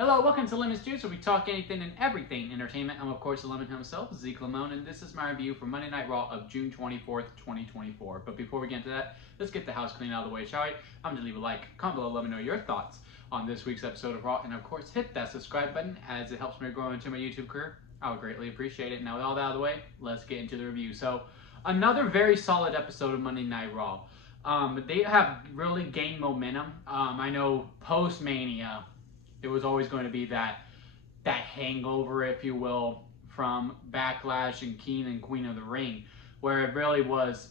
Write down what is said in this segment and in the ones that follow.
Hello, welcome to Lemon's Juice, where we talk anything and everything entertainment. I'm, of course, the Lemon himself, Zeke Lamone, and this is my review for Monday Night Raw of June 24th, 2024. But before we get into that, let's get the house clean out of the way, shall we? I'm going to leave a like, comment below, let me know your thoughts on this week's episode of Raw, and of course, hit that subscribe button as it helps me grow into my YouTube career. I would greatly appreciate it. Now, with all that out of the way, let's get into the review. So, another very solid episode of Monday Night Raw. They have really gained momentum. I know post-Mania, it was always going to be that hangover, if you will, from Backlash and King and Queen of the Ring, where it really was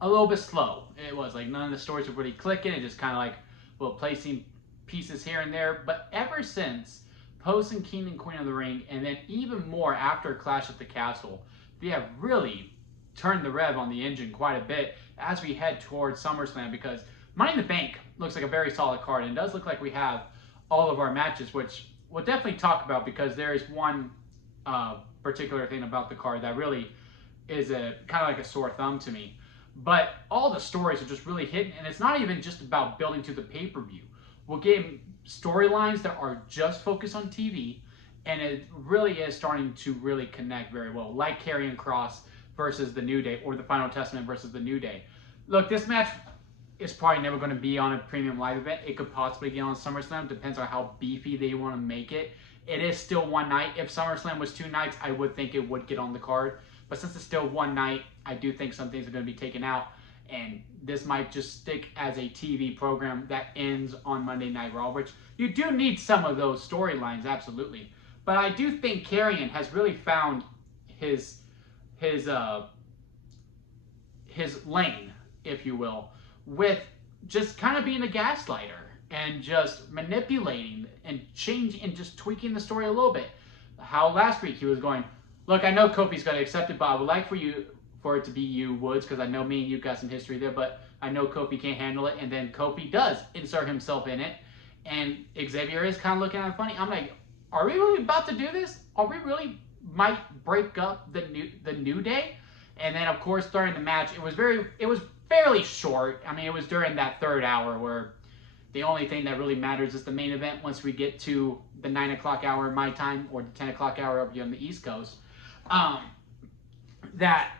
a little bit slow. It was like none of the stories were really clicking. It just kind of like, well, placing pieces here and there. But ever since post and King and Queen of the Ring, and then even more after Clash at the Castle, they have really turned the rev on the engine quite a bit as we head towards SummerSlam, because Money in the Bank looks like a very solid card, and it does look like we have all of our matches, which we'll definitely talk about, because there is one particular thing about the card that really is a kind of like a sore thumb to me. But all the stories are just really hitting, and it's not even just about building to the pay-per-view. We'll get storylines that are just focused on TV, and it really is starting to really connect very well, like Karrion Kross versus the New Day, or the Final Testament versus the New Day. Look, this match is probably never going to be on a premium live event. It could possibly get on SummerSlam. Depends on how beefy they want to make it. It is still one night. If SummerSlam was 2 nights, I would think it would get on the card. But since it's still one night, I do think some things are going to be taken out. And this might just stick as a TV program that ends on Monday Night Raw, which you do need some of those storylines, absolutely. But I do think Karrion has really found his lane, if you will, with just kind of being a gaslighter and just manipulating and changing and just tweaking the story a little bit. How last week he was going, look, I know Kofi's going to accept it, but I would like for it to be you, Woods, because I know me and you got some history there, but I know Kofi can't handle it. And then Kofi does insert himself in it, and Xavier is kind of looking at him funny. I'm like, are we really about to do this? Are we really might break up the New Day? And then, of course, during the match, it was fairly short. I mean, it was during that third hour where the only thing that really matters is the main event once we get to the 9 o'clock hour my time, or the 10 o'clock hour up here on the East Coast, that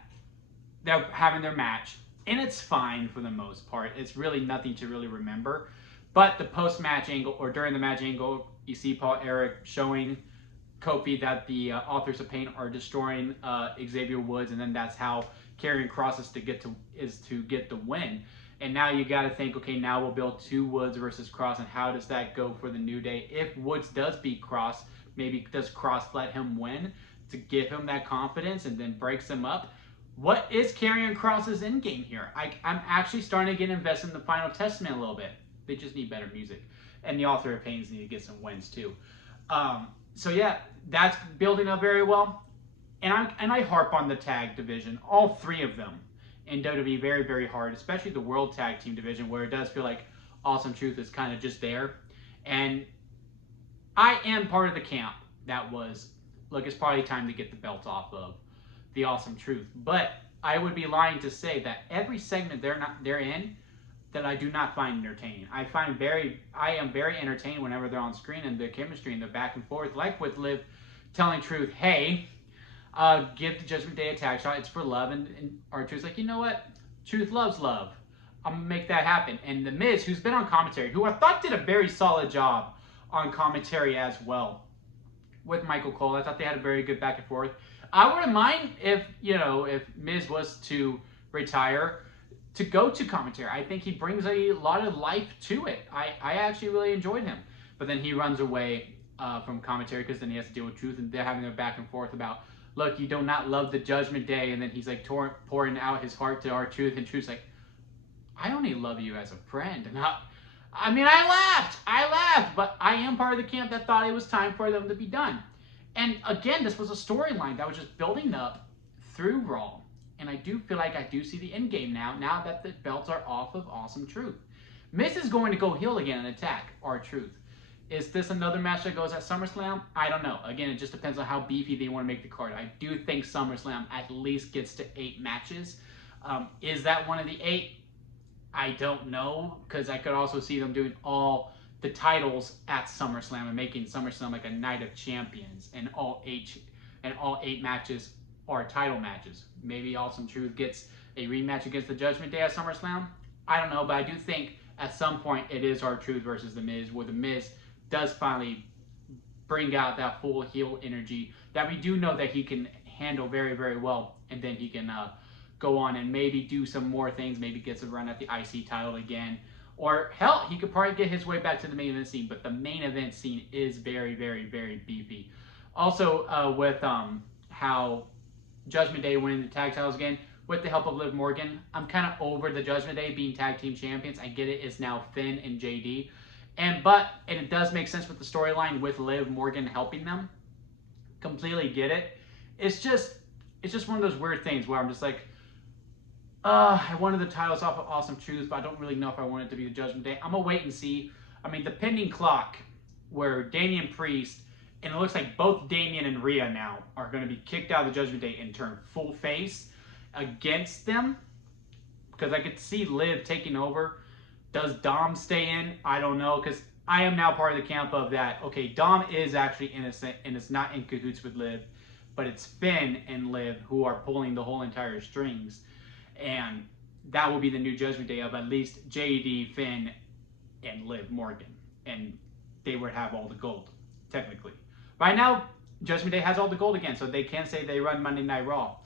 they're having their match. And it's fine for the most part. It's really nothing to really remember. But the post-match angle, or during the match angle, you see Paul Eric showing Kofi that the Authors of Pain are destroying Xavier Woods, and then that's how Karrion Kross is to get the win. And now you got to think, okay, now we'll build 2 Woods versus Kross, and how does that go for the New Day? If Woods does beat Kross, maybe does Kross let him win to give him that confidence and then breaks him up? What is Karrion Kross's end game here? I'm actually starting to get invested in the Final Testament a little bit. They just need better music, and the Author of Pains need to get some wins too. So yeah, that's building up very well. And I harp on the tag division, all 3 of them in WWE, very, very hard, especially the World Tag Team division, where it does feel like Awesome Truth is kind of just there. And I am part of the camp that was, look, it's probably time to get the belt off of the Awesome Truth. But I would be lying to say that every segment they're in that I do not find entertaining. I am very entertained whenever they're on screen, and the chemistry and the back and forth, like with Liv telling Truth, hey, give the Judgment Day a tag shot, it's for love, and R-Truth's like, you know what, Truth loves love, I'm gonna make that happen. And The Miz, who's been on commentary, who I thought did a very solid job on commentary as well with Michael Cole. I thought they had a very good back and forth. I wouldn't mind if Miz was to retire to go to commentary. I think he brings a lot of life to it. I actually really enjoyed him. But then he runs away from commentary, because then he has to deal with Truth, and they're having their back and forth about, look, you do not love the Judgment Day, and then he's like pouring out his heart to R-Truth, and Truth's like, I only love you as a friend. And I laughed, but I am part of the camp that thought it was time for them to be done. And again, this was a storyline that was just building up through Raw. And I do feel like I do see the end game now that the belts are off of Awesome Truth. Miz is going to go heel again and attack R-Truth. Is this another match that goes at SummerSlam? I don't know. Again, it just depends on how beefy they want to make the card. I do think SummerSlam at least gets to 8 matches. Is that one of the 8? I don't know, because I could also see them doing all the titles at SummerSlam and making SummerSlam like a night of champions, and all eight matches are title matches. Maybe Awesome Truth gets a rematch against the Judgment Day at SummerSlam. I don't know, but I do think at some point it is R-Truth versus The Miz, where The Miz does finally bring out that full heel energy that we do know that he can handle very, very well, and then he can go on and maybe do some more things, maybe gets a run at the IC title again, or hell, he could probably get his way back to the main event scene. But the main event scene is very, very, very beefy. Also, with how Judgment Day winning the tag titles again, with the help of Liv Morgan, I'm kind of over the Judgment Day being tag team champions. I get it, it's now Finn and JD. And it does make sense with the storyline with Liv Morgan helping them. Completely get it. It's just one of those weird things where I'm just like, I wanted the titles off of Awesome Truth, but I don't really know if I want it to be the Judgment Day. I'm going to wait and see. I mean, the pending clock where Damian Priest, and it looks like both Damian and Rhea now are going to be kicked out of the Judgment Day and turn full face against them. Because I could see Liv taking over. Does Dom stay in? I don't know, because I am now part of the camp of that, okay, Dom is actually innocent and is not in cahoots with Liv, but it's Finn and Liv who are pulling the whole entire strings. And that will be the new Judgment Day of at least JD, Finn, and Liv Morgan. And they would have all the gold, technically. Right now, Judgment Day has all the gold again, so they can say they run Monday Night Raw.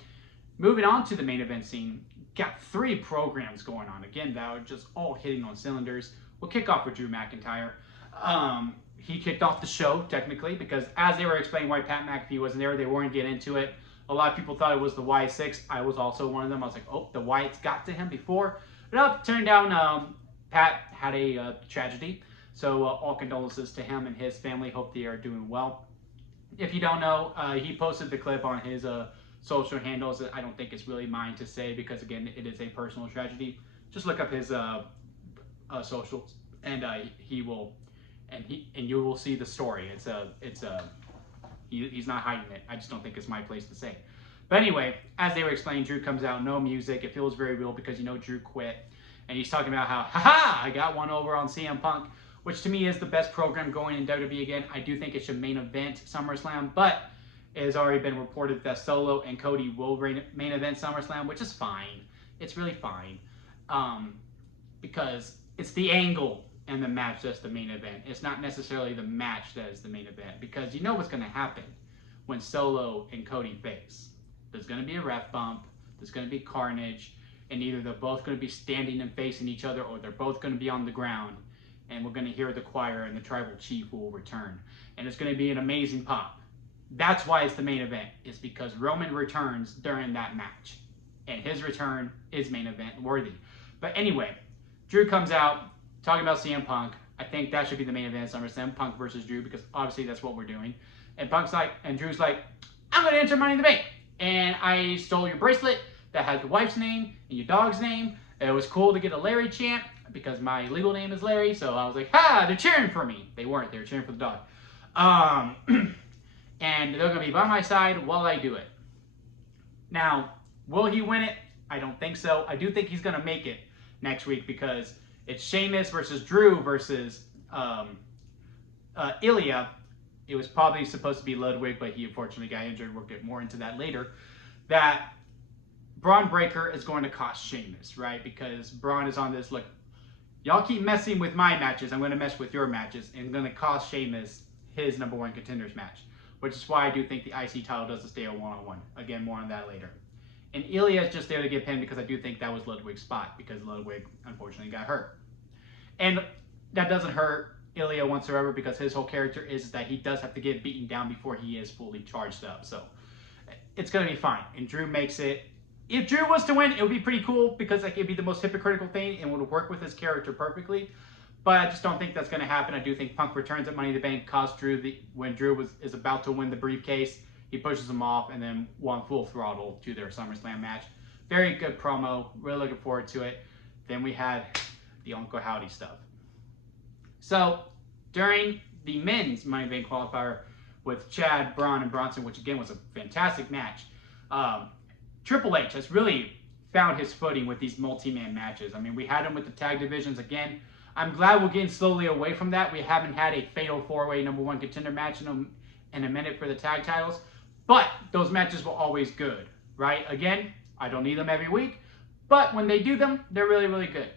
Moving on to the main event scene, got 3 programs going on. Again, that are just all hitting on cylinders. We'll kick off with Drew McIntyre. He kicked off the show, technically, because as they were explaining why Pat McAfee wasn't there, they weren't getting into it. A lot of people thought it was the Wyatt Sick. I was also one of them. I was like, oh, the Wyatts got to him before. But no, turned down, Pat had a tragedy. So all condolences to him and his family. Hope they are doing well. If you don't know, he posted the clip on his social handles. I don't think it's really mine to say because, again, it is a personal tragedy. Just look up his socials, and you will see the story. He's not hiding it. I just don't think it's my place to say. But anyway, as they were explaining, Drew comes out, no music. It feels very real because, Drew quit. And he's talking about how, haha, I got one over on CM Punk, which to me is the best program going in WWE again. I do think it should main event SummerSlam, but it has already been reported that Solo and Cody will main event SummerSlam, which is fine. It's really fine. Because it's the angle and the match that's the main event. It's not necessarily the match that is the main event, because you know what's going to happen when Solo and Cody face. There's going to be a ref bump, there's going to be carnage, and either they're both going to be standing and facing each other, or they're both going to be on the ground, and we're going to hear the choir and the tribal chief will return. And it's going to be an amazing pop. That's why it's the main event. It's because Roman returns during that match, and his return is main event worthy. But anyway, Drew comes out, talking about CM Punk. I think that should be the main event of SummerSlam, Punk versus Drew, because obviously that's what we're doing. And Drew's like, I'm going to enter Money in the Bank. And I stole your bracelet that has your wife's name and your dog's name. It was cool to get a Larry chant because my legal name is Larry. So I was like, ha, they're cheering for me. They weren't. They were cheering for the dog. And they're going to be by my side while I do it. Now, will he win it? I don't think so. I do think he's going to make it next week because it's Sheamus versus Drew versus Ilya. It was probably supposed to be Ludwig, but he unfortunately got injured. We'll get more into that later. That Braun Breaker is going to cost Sheamus, right? Because Braun is on this, look, y'all keep messing with my matches, I'm going to mess with your matches, and I'm going to cost Sheamus his #1 contenders match, which is why I do think the IC title doesn't stay a one-on-one. Again, more on that later. And Ilya is just there to get pinned because I do think that was Ludwig's spot, because Ludwig unfortunately got hurt. And that doesn't hurt Ilya whatsoever, because his whole character is that he does have to get beaten down before he is fully charged up. So it's going to be fine. And Drew makes it. If Drew was to win, it would be pretty cool, because like, it'd be the most hypocritical thing and would work with his character perfectly. But I just don't think that's going to happen. I do think Punk returns at Money in the Bank, costs Drew when Drew is about to win the briefcase. He pushes him off and then won full throttle to their SummerSlam match. Very good promo. Really looking forward to it. Then we had the Uncle Howdy stuff. So during the men's Money in the Bank qualifier with Chad, Braun, and Bronson, which again was a fantastic match, Triple H has really found his footing with these multi-man matches. I mean, we had him with the tag divisions again. I'm glad we're getting slowly away from that. We haven't had a fatal 4-way number 1 contender match in a minute for the tag titles. But those matches were always good, right? Again, I don't need them every week. But when they do them, they're really, really good.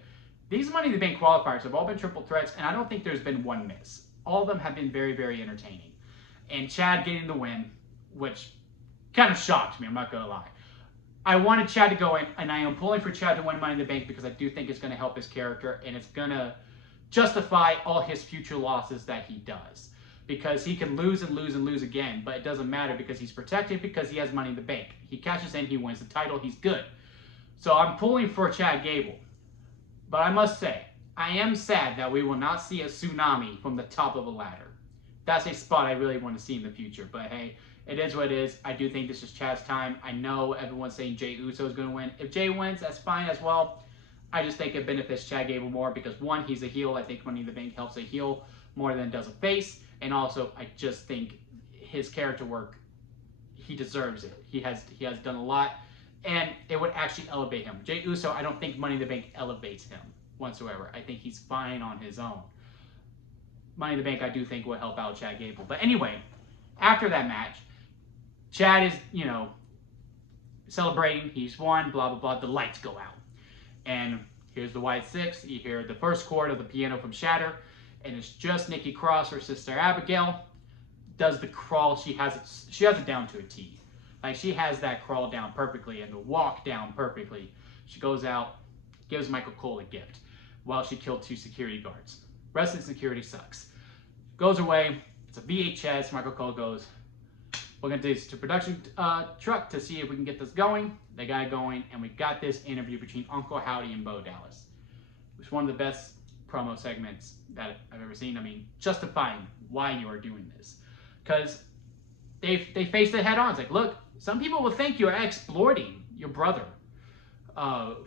These Money in the Bank qualifiers have all been triple threats, and I don't think there's been one miss. All of them have been very, very entertaining. And Chad getting the win, which kind of shocked me, I'm not going to lie. I wanted Chad to go in, and I am pulling for Chad to win Money in the Bank because I do think it's going to help his character, and it's going to justify all his future losses that he does. Because he can lose and lose and lose again, but it doesn't matter because he's protected because he has Money in the Bank. He cashes in, he wins the title, he's good. So I'm pulling for Chad Gable. But I must say, I am sad that we will not see a tsunami from the top of a ladder. That's a spot I really want to see in the future. But hey, it is what it is. I do think this is Chad's time. I know everyone's saying Jey Uso is going to win. If Jey wins, that's fine as well. I just think it benefits Chad Gable more because, one, he's a heel. I think Money in the Bank helps a heel more than it does a face. And also, I just think his character work, he deserves it. He has done a lot. And it would actually elevate him. Jey Uso, I don't think Money in the Bank elevates him whatsoever. I think he's fine on his own. Money in the Bank, I do think, will help out Chad Gable. But anyway, after that match, Chad is, celebrating. He's won, blah, blah, blah. The lights go out. And here's the Wyatt Sick. You hear the first chord of the piano from Shatter. And it's just Nikki Cross, her sister Abigail, does the crawl. She has it down to a T. Like, she has that crawl down perfectly and the walk down perfectly. She goes out, gives Michael Cole a gift while she killed 2 security guards. Wrestling security sucks. Goes away. It's a VHS. Michael Cole goes, we're going to do this to production truck to see if we can get this going. They got it going, and we got this interview between Uncle Howdy and Bo Dallas. It was one of the best promo segments that I've ever seen. I mean, justifying why you are doing this. Because they faced it head on. It's like, look, some people will think you're exploiting your brother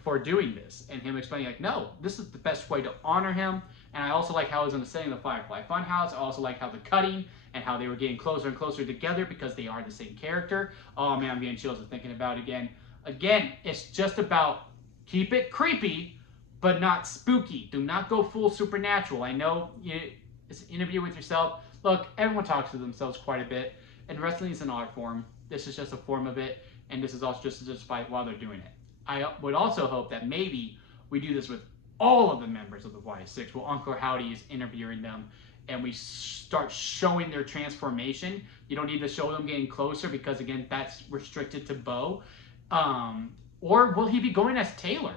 for doing this. And him explaining, like, no, this is the best way to honor him. And I also like how it was in the setting of the Firefly Funhouse. I also like how the cutting and how they were getting closer and closer together because they are the same character. Oh, man, I'm getting chills thinking about it again. Again, it's just about keep it creepy, but not spooky. Do not go full supernatural. I know it's an interview with yourself. Look, everyone talks to themselves quite a bit. And wrestling is an art form. This is just a form of it, and this is also just to justify while they're doing it. I would also hope that maybe we do this with all of the members of the Wyatt Sick, where Uncle Howdy is interviewing them, and we start showing their transformation. You don't need to show them getting closer because, again, that's restricted to Bo. Or will he be going as Taylor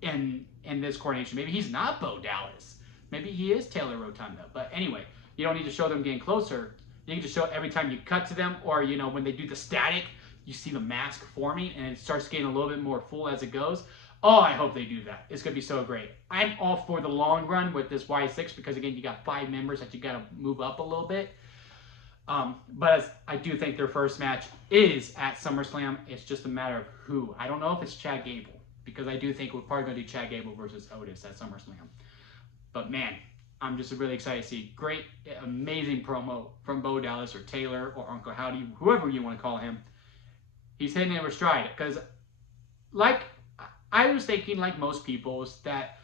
in this coordination? Maybe he's not Bo Dallas. Maybe he is Taylor Rotunda. But anyway, you don't need to show them getting closer. You can just show every time you cut to them, or when they do the static, you see the mask forming and it starts getting a little bit more full as it goes. Oh, I hope they do that. It's going to be so great. I'm all for the long run with this Wyatt Sick because, again, you got 5 members that you got to move up a little bit. But I do think their first match is at SummerSlam. It's just a matter of who. I don't know if it's Chad Gable because I do think we're probably going to do Chad Gable versus Otis at SummerSlam. But, man, I'm just really excited to see great, amazing promo from Bo Dallas or Taylor or Uncle Howdy, whoever you want to call him. He's hitting it with stride because, like, I was thinking, like most people, is that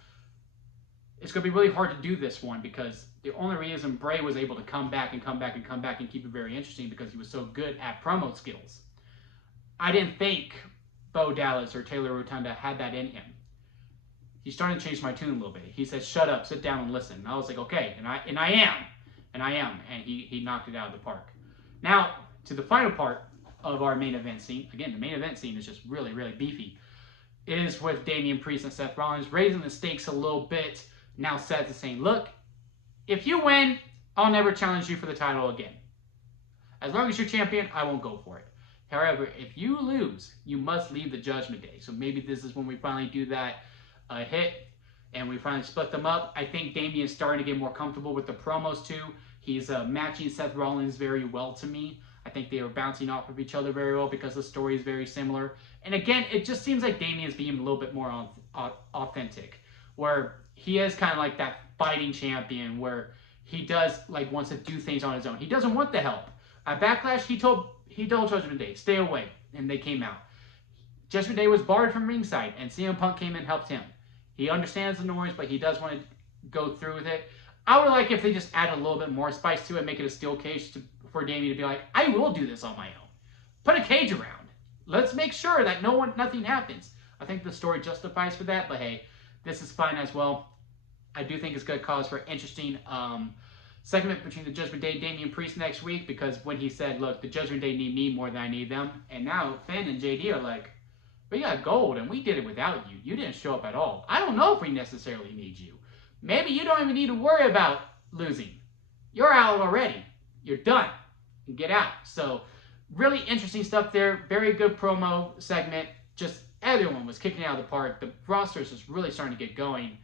it's going to be really hard to do this one because the only reason Bray was able to come back and keep it very interesting because he was so good at promo skills. I didn't think Bo Dallas or Taylor Rotunda had that in him. He's starting to change my tune a little bit. He said, shut up, sit down and listen. And I was like, okay, and I am. And he knocked it out of the park. Now, to the final part of our main event scene. Again, the main event scene is just really, really beefy. It is with Damian Priest and Seth Rollins raising the stakes a little bit. Now Seth is saying, look, if you win, I'll never challenge you for the title again. As long as you're champion, I won't go for it. However, if you lose, you must leave the Judgment Day. So maybe this is when we finally do that hit and we finally split them up. I think Damian's starting to get more comfortable with the promos too. He's matching Seth Rollins very well to me. I think they are bouncing off of each other very well because the story is very similar. And again, it just seems like Damian's being a little bit more authentic, where he is kind of like that fighting champion where he does wants to do things on his own. He doesn't want the help. At Backlash, he told Judgment Day, stay away, and they came out. Judgment Day was barred from ringside, and CM Punk came and helped him. He understands the noise, but he does want to go through with it. I would like if they just add a little bit more spice to it, make it a steel cage for Damian to be like, I will do this on my own. Put a cage around. Let's make sure that nothing happens. I think the story justifies for that, but hey, this is fine as well. I do think it's good cause for interesting segment between the Judgment Day and Damian Priest next week, because when he said, look, the Judgment Day need me more than I need them, and now Finn and JD are like, we got gold and we did it without you. You didn't show up at all. I don't know if we necessarily need you. Maybe you don't even need to worry about losing. You're out already. You're done. And get out. So really interesting stuff there. Very good promo segment. Just everyone was kicking it out of the park. The roster is just really starting to get going.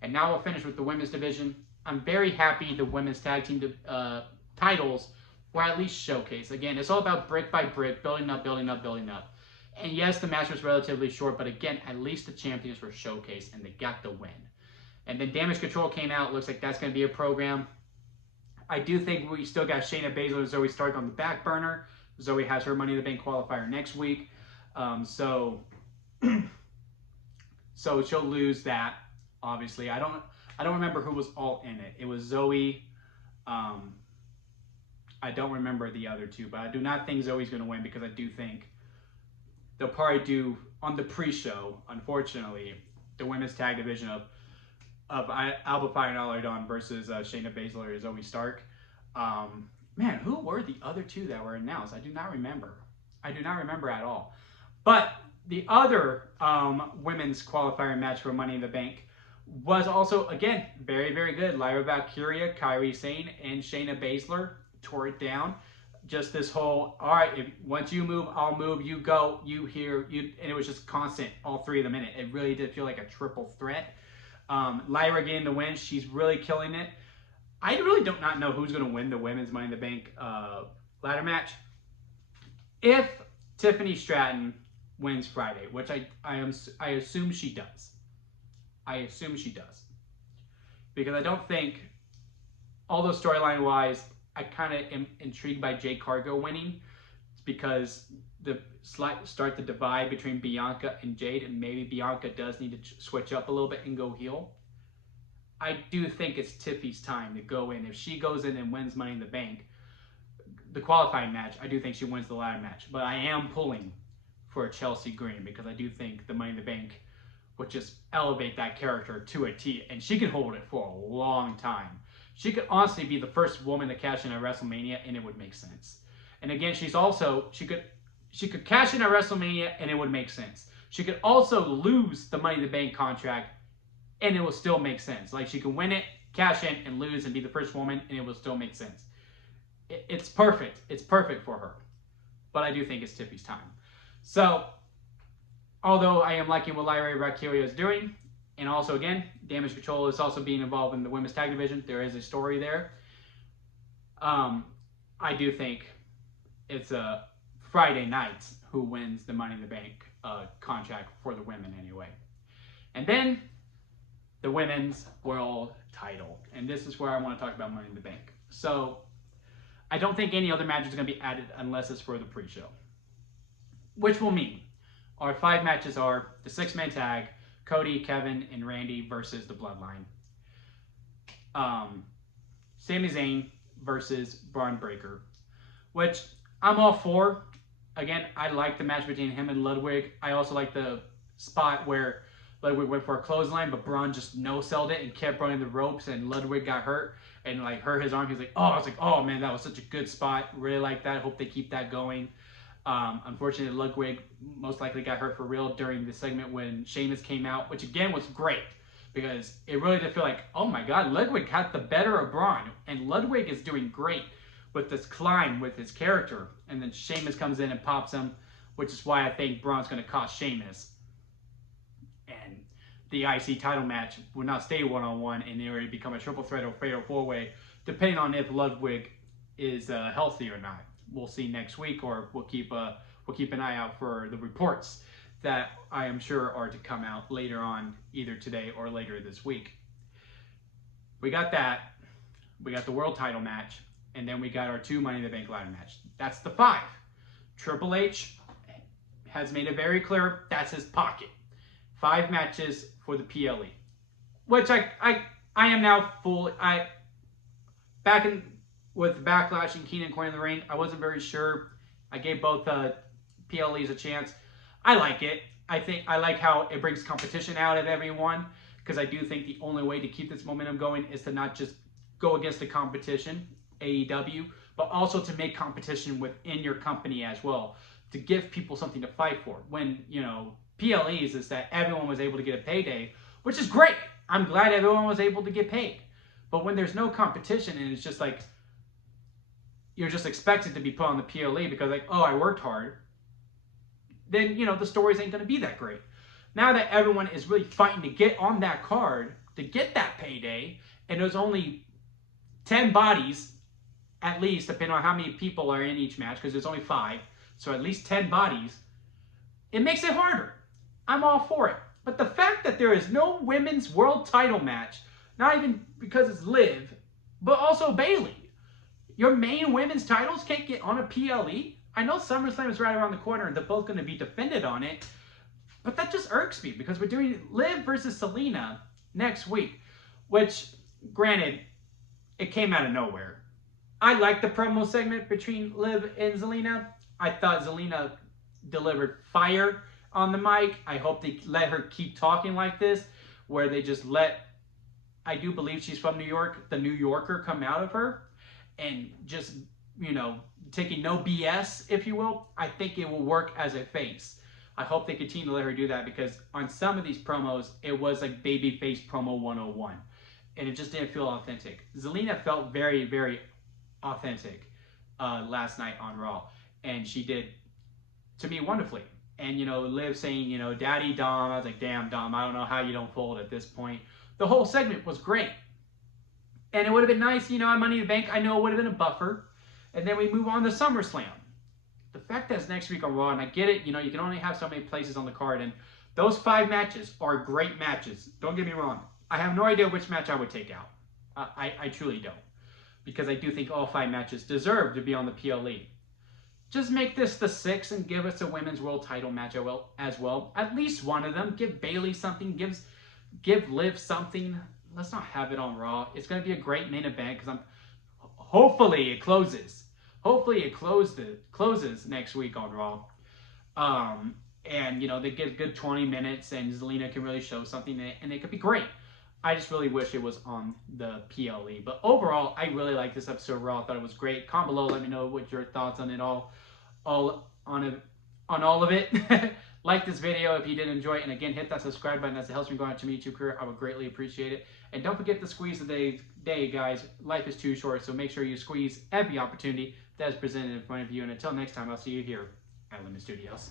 And now we'll finish with the women's division. I'm very happy the women's tag team titles were at least showcased. Again, it's all about brick by brick, building up, building up, building up. And yes, the match was relatively short, but again, at least the champions were showcased and they got the win. And then Damage Control came out. Looks like that's going to be a program. I do think we still got Shayna Baszler and Zoe Stark on the back burner. Zoe has her Money in the Bank qualifier next week. So she'll lose that, obviously. I don't remember who was all in it. It was Zoe. I don't remember the other two, but I do not think Zoe's going to win, because I do think they'll probably do on the pre-show, unfortunately, the women's tag division of Alba Fire and Allar Dawn versus Shayna Baszler and Zoe Stark. Man, who were the other two that were announced? I do not remember. I do not remember at all. But the other women's qualifier match for Money in the Bank was also, again, very, very good. Lyra Valkyria, Kairi Sane, and Shayna Baszler tore it down. Just this whole, all right, once you move, I'll move, you go, you here, you, and it was just constant, all three of them in it. It really did feel like a triple threat. Lyra getting the win. She's really killing it. I really do not know who's going to win the women's Money in the Bank ladder match. If Tiffany Stratton wins Friday, which I assume she does. I assume she does. Because I don't think, although storyline-wise, I kind of am intrigued by Jade Cargill winning, because start the divide between Bianca and Jade, and maybe Bianca does need to switch up a little bit and go heel. I do think it's Tiffy's time to go in. If she goes in and wins Money in the Bank, the qualifying match, I do think she wins the ladder match. But I am pulling for Chelsea Green, because I do think the Money in the Bank would just elevate that character to a T, and she can hold it for a long time. She could honestly be the first woman to cash in at WrestleMania, and it would make sense. And again, she could cash in at WrestleMania, and it would make sense. She could also lose the Money in the Bank contract, and it will still make sense. Like, she can win it, cash in, and lose, and be the first woman, and it will still make sense. It's perfect. It's perfect for her. But I do think it's Tiffy's time. So, although I am liking what Lyra Valkyria is doing, and also, again, Damage Control is also being involved in the women's tag division. There is a story there. I do think it's Friday night who wins the Money in the Bank contract for the women anyway. And then the women's world title. And this is where I want to talk about Money in the Bank. So I don't think any other match is going to be added unless it's for the pre-show. Which will mean our 5 matches are the 6-man tag, Cody, Kevin, and Randy versus the Bloodline. Sami Zayn versus Braun Breaker, which I'm all for. Again, I like the match between him and Ludwig. I also like the spot where Ludwig went for a clothesline, but Braun just no-selled it and kept running the ropes, and Ludwig got hurt and like hurt his arm. He's like, oh, I was like, oh man, that was such a good spot. Really like that. Hope they keep that going. Unfortunately, Ludwig most likely got hurt for real during the segment when Sheamus came out, which again was great because it really did feel like, oh my God, Ludwig got the better of Braun, and Ludwig is doing great with this climb with his character, and then Sheamus comes in and pops him, which is why I think Braun's going to cost Sheamus. And the IC title match will not stay one-on-one, and it will become a triple threat or fatal four-way, depending on if Ludwig is healthy or not. We'll see next week, or we'll keep an eye out for the reports that I am sure are to come out later on, either today or later this week. We got that. We got the world title match, and then we got our 2 Money in the Bank ladder match. That's the 5. Triple H has made it very clear that's his pocket. 5 matches for the PLE, which I I am now full. Back in with Backlash and Keenan Corey in the ring, I wasn't very sure. I gave both PLEs a chance. I like it. I think I like how it brings competition out of everyone, because I do think the only way to keep this momentum going is to not just go against the competition, AEW, but also to make competition within your company as well, to give people something to fight for. When, you know, PLEs is that everyone was able to get a payday, which is great. I'm glad everyone was able to get paid. But when there's no competition and it's just like, you're just expected to be put on the PLE because like, oh, I worked hard, then, you know, the stories ain't going to be that great. Now that everyone is really fighting to get on that card, to get that payday, and there's only 10 bodies, at least, depending on how many people are in each match, because there's only 5, so at least 10 bodies, it makes it harder. I'm all for it. But the fact that there is no women's world title match, not even because it's Liv, but also Bayley. Your main women's titles can't get on a PLE? I know SummerSlam is right around the corner and they're both going to be defended on it, but that just irks me because we're doing Liv versus Selena next week, which, granted, it came out of nowhere. I liked the promo segment between Liv and Zelina. I thought Zelina delivered fire on the mic. I hope they let her keep talking like this, where they just let, I do believe she's from New York, the New Yorker come out of her, and just, you know, taking no BS, if you will. I think it will work as a face. I hope they continue to let her do that, because on some of these promos, it was like babyface promo 101. And it just didn't feel authentic. Zelina felt very, very authentic last night on Raw. And she did, to me, wonderfully. And, you know, Liv saying, you know, Daddy Dom. I was like, damn, Dom, I don't know how you don't fold at this point. The whole segment was great. And it would have been nice, you know, on Money in the Bank, I know it would have been a buffer. And then we move on to SummerSlam. The fact that it's next week on Raw, and I get it, you know, you can only have so many places on the card, and those 5 matches are great matches. Don't get me wrong. I have no idea which match I would take out. I truly don't. Because I do think all 5 matches deserve to be on the PLE. Just make this the 6 and give us a women's world title match as well. At least one of them. Give Bayley something. Give Liv something. Let's not have it on Raw. It's going to be a great main event, because hopefully it closes. Hopefully it closes next week on Raw. And, you know, they get a good 20 minutes and Zelina can really show something, and it could be great. I just really wish it was on the PLE. But overall, I really like this episode of Raw. I thought it was great. Comment below, let me know what your thoughts on it all of it. Like this video if you did enjoy it. And again, hit that subscribe button as it helps me go out to my YouTube career. I would greatly appreciate it. And don't forget to squeeze the day, guys. Life is too short, so make sure you squeeze every opportunity that is presented in front of you. And until next time, I'll see you here at Lemon Studios.